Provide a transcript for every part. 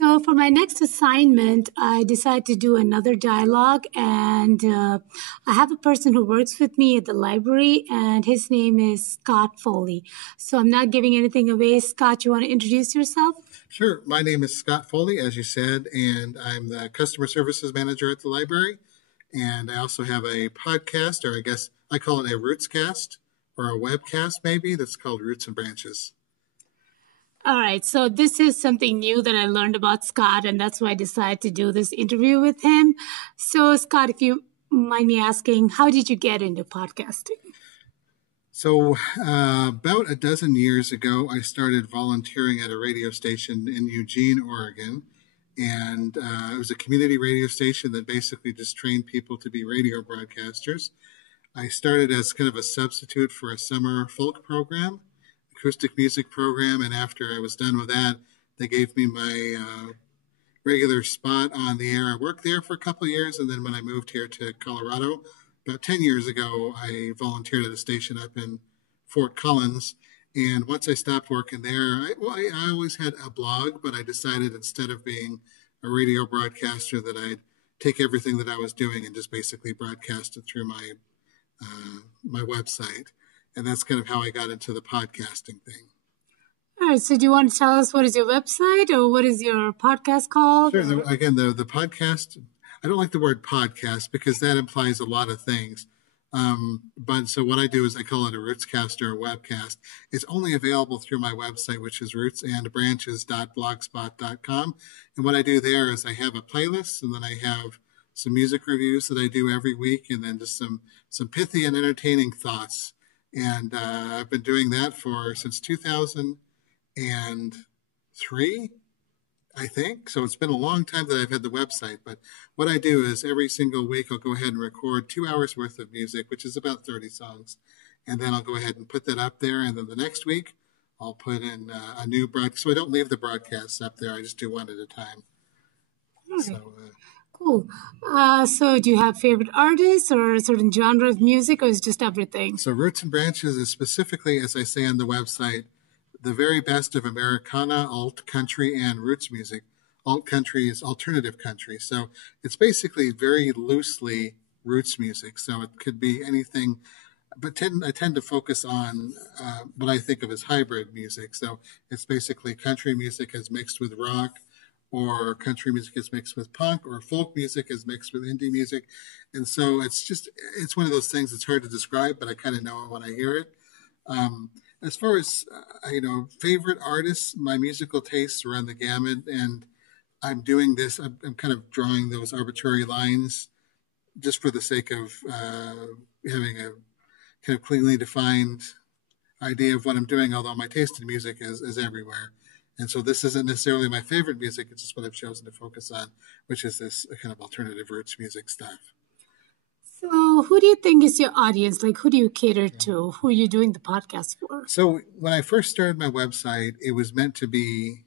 So for my next assignment, I decided to do another dialogue, and I have a person who works with me at the library, and his name is Scott Foley. So I'm not giving anything away. Scott, you want to introduce yourself? Sure. My name is Scott Foley, as you said, and I'm the customer services manager at the library. And I also have a podcast, or I guess I call it a Rootscast or a webcast, maybe, that's called Roots and Branches. All right, so this is something new that I learned about Scott, and that's why I decided to do this interview with him. So, Scott, if you mind me asking, how did you get into podcasting? So, about a dozen years ago, I started volunteering at a radio station in Eugene, Oregon. And it was a community radio station that basically just trained people to be radio broadcasters. I started as kind of a substitute for a summer folk program, acoustic music program, and after I was done with that, they gave me my regular spot on the air. I worked there for a couple of years, and then when I moved here to Colorado about 10 years ago, I volunteered at a station up in Fort Collins. And once I stopped working there, I always had a blog, but I decided instead of being a radio broadcaster that I'd take everything that I was doing and just basically broadcast it through my website. And that's kind of how I got into the podcasting thing. All right, so do you want to tell us what is your website or what is your podcast called? Sure. The podcast, I don't like the word podcast because that implies a lot of things. But so what I do is I call it a Rootscast or a webcast. It's only available through my website, which is rootsandbranches.blogspot.com. And what I do there is I have a playlist, and then I have some music reviews that I do every week, and then just some pithy and entertaining thoughts. And I've been doing that since 2003, I think. So it's been a long time that I've had the website. But what I do is every single week I'll go ahead and record 2 hours worth of music, which is about 30 songs. And then I'll go ahead and put that up there. And then the next week I'll put in a new broadcast. So I don't leave the broadcasts up there. I just do one at a time. Right. Cool. So do you have favorite artists or a certain genre of music, or is it just everything? So Roots and Branches is specifically, as I say on the website, the very best of Americana, alt country, and roots music. Alt country is alternative country. So it's basically very loosely roots music. So it could be anything, but I tend to focus on what I think of as hybrid music. So it's basically country music as mixed with rock, or country music is mixed with punk, or folk music is mixed with indie music. And so it's one of those things that's hard to describe, but I kind of know it when I hear it. As far as, favorite artists, my musical tastes run the gamut, and I'm doing this, I'm kind of drawing those arbitrary lines just for the sake of having a kind of cleanly defined idea of what I'm doing, although my taste in music is everywhere. And so this isn't necessarily my favorite music, it's just what I've chosen to focus on, which is this kind of alternative roots music stuff. So who do you think is your audience? Like, who do you cater to? Who are you doing the podcast for? So when I first started my website, it was meant to be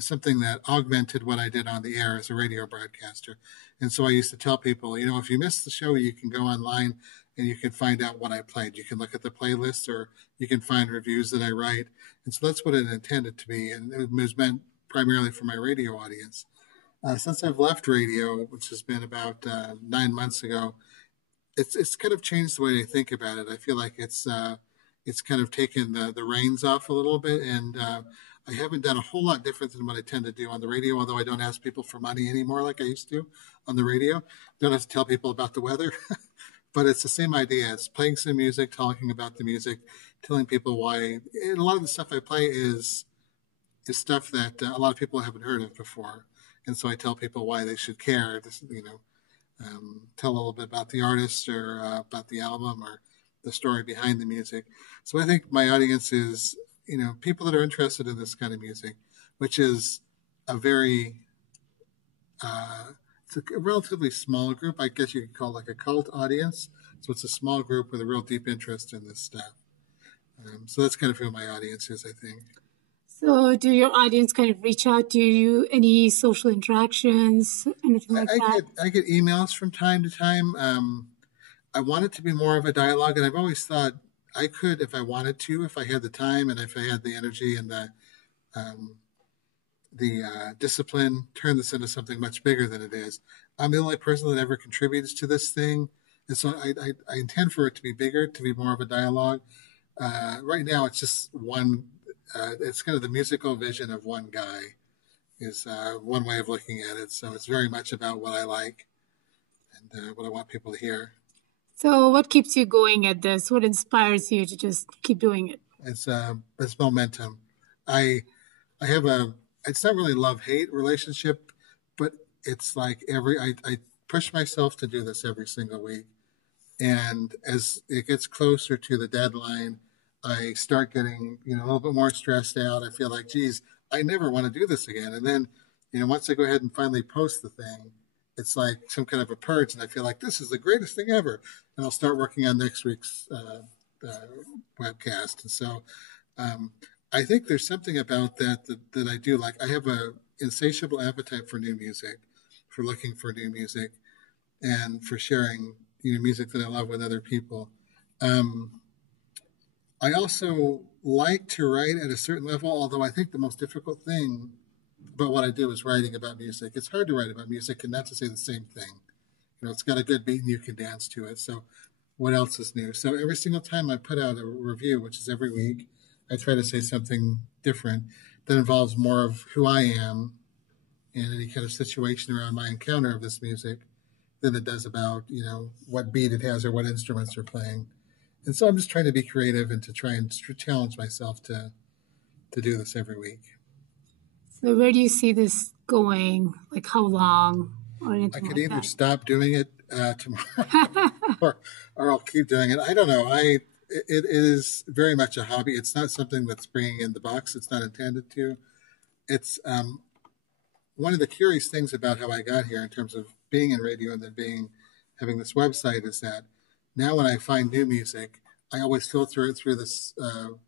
something that augmented what I did on the air as a radio broadcaster. And so I used to tell people, if you missed the show, you can go online and you can find out what I played. You can look at the playlist, or you can find reviews that I write. And so that's what it intended to be. And it was meant primarily for my radio audience. Since I've left radio, which has been about 9 months ago, it's kind of changed the way I think about it. I feel like it's kind of taken the reins off a little bit, and I haven't done a whole lot different than what I tend to do on the radio, although I don't ask people for money anymore like I used to on the radio. Don't have to tell people about the weather, but it's the same idea. It's playing some music, talking about the music, telling people why. And a lot of the stuff I play is stuff that a lot of people haven't heard of before. And so I tell people why they should care, tell a little bit about the artist, or about the album, or the story behind the music. So I think my audience is, people that are interested in this kind of music, which is a very, it's a relatively small group. I guess you could call it like a cult audience. So it's a small group with a real deep interest in this stuff. So that's kind of who my audience is, I think. So do your audience kind of reach out to you? Any social interactions, anything like that? I get emails from time to time. I want it to be more of a dialogue, and I've always thought I could, if I wanted to, if I had the time and if I had the energy and the discipline, turn this into something much bigger than it is. I'm the only person that ever contributes to this thing, and so I intend for it to be bigger, to be more of a dialogue. Right now, it's just one. It's kind of the musical vision of one guy is one way of looking at it. So it's very much about what I like and what I want people to hear. So, what keeps you going at this? What inspires you to just keep doing it? It's momentum. I I have a it's not really love hate relationship, but it's like I push myself to do this every single week. And as it gets closer to the deadline, I start getting, a little bit more stressed out. I feel like, geez, I never want to do this again. And then, once I go ahead and finally post the thing, it's like some kind of a purge, and I feel like this is the greatest thing ever. And I'll start working on next week's webcast. And so um, I think there's something about that I do. Like I have a insatiable appetite for new music, for looking for new music, and for sharing music that I love with other people. Um, I also like to write at a certain level, although I think the most difficult thing about what I do is writing about music. It's hard to write about music and not to say the same thing. It's got a good beat and you can dance to it. So what else is new? So every single time I put out a review, which is every week, I try to say something different that involves more of who I am and any kind of situation around my encounter of this music than it does about, what beat it has or what instruments are playing. And so I'm just trying to be creative and to try and challenge myself to do this every week. So, where do you see this going? Like, how long or I anything could like either that? stop doing it tomorrow or I'll keep doing it. I don't know. It is very much a hobby. It's not something that's bringing in the bucks. It's not intended to. It's one of the curious things about how I got here in terms of being in radio and then having this website is that now when I find new music, I always filter it through this um,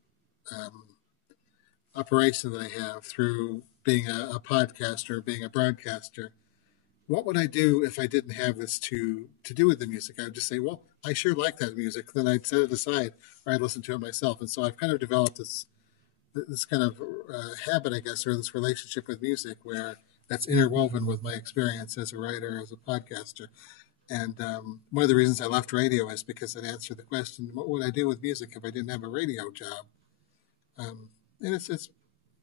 operation that I have through being a podcaster, being a broadcaster. What would I do if I didn't have this to do with the music? I would just say, well, I sure like that music. Then I'd set it aside or I'd listen to it myself. And so I've kind of developed this kind of habit, I guess, or this relationship with music where that's interwoven with my experience as a writer, as a podcaster. And one of the reasons I left radio is because it answered the question, what would I do with music if I didn't have a radio job? And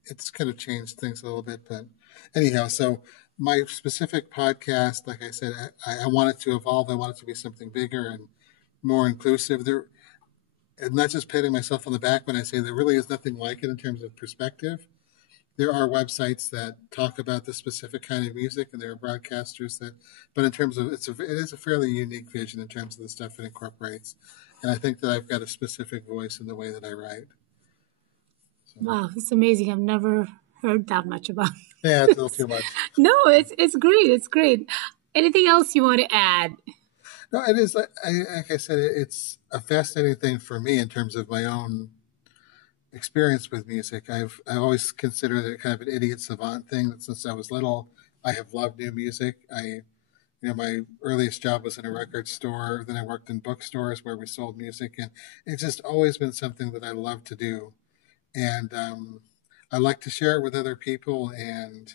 it's kind of changed things a little bit. But anyhow, so my specific podcast, like I said, I want it to evolve. I want it to be something bigger and more inclusive. And not just patting myself on the back when I say there really is nothing like it in terms of perspective. There are websites that talk about the specific kind of music, and there are broadcasters that. But in terms of it is a fairly unique vision in terms of the stuff it incorporates, and I think that I've got a specific voice in the way that I write. So, Wow, it's amazing. I've never heard that much about yeah, it's a little this. too much. No, it's great. It's great. Anything else you want to add? No, it is. Like I said, it's a fascinating thing for me in terms of my own experience with music. I always considered it kind of an idiot savant thing. That since I was little, I have loved new music. My earliest job was in a record store. Then I worked in bookstores where we sold music, and it's just always been something that I love to do. And I like to share it with other people. And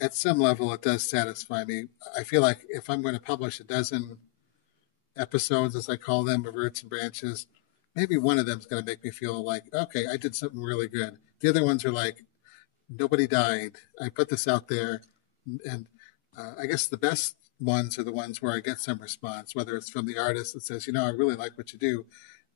at some level, it does satisfy me. I feel like if I'm going to publish a dozen episodes, as I call them, of Roots and Branches, maybe one of them is going to make me feel like, okay, I did something really good. The other ones are like, nobody died. I put this out there. And I guess the best ones are the ones where I get some response, whether it's from the artist that says, I really like what you do.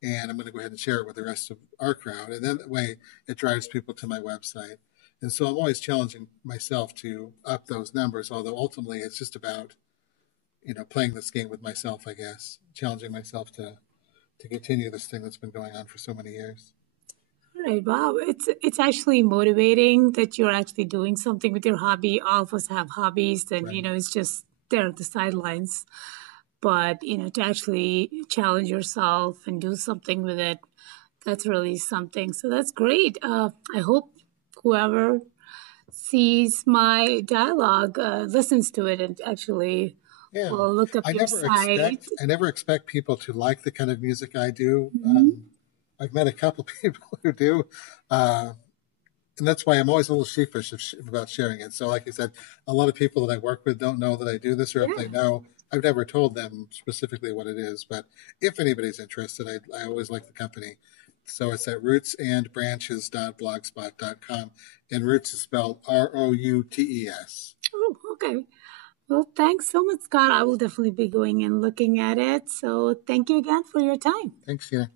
And I'm going to go ahead and share it with the rest of our crowd. And then that way it drives people to my website. And so I'm always challenging myself to up those numbers, although ultimately it's just about, playing this game with myself, I guess, challenging myself to continue this thing that's been going on for so many years. All right, wow. It's actually motivating that you're actually doing something with your hobby. All of us have hobbies, and Right. it's just there at the sidelines. But to actually challenge yourself and do something with it, that's really something. So that's great. I hope whoever sees my dialogue listens to it and actually Yeah. will look up I your never site. expect I never expect people to like the kind of music I do. Mhm. I've met a couple people who do. Uh, and that's why I'm always a little sheepish about sharing it. So, like I said, a lot of people that I work with don't know that I do this, or if they know, I've never told them specifically what it is. But if anybody's interested, I always like the company. So it's at rootsandbranches.blogspot.com, and roots is spelled ROUTES. Oh, okay. Well, thanks so much, Scott. I will definitely be going and looking at it. So thank you again for your time. Thanks, Tina.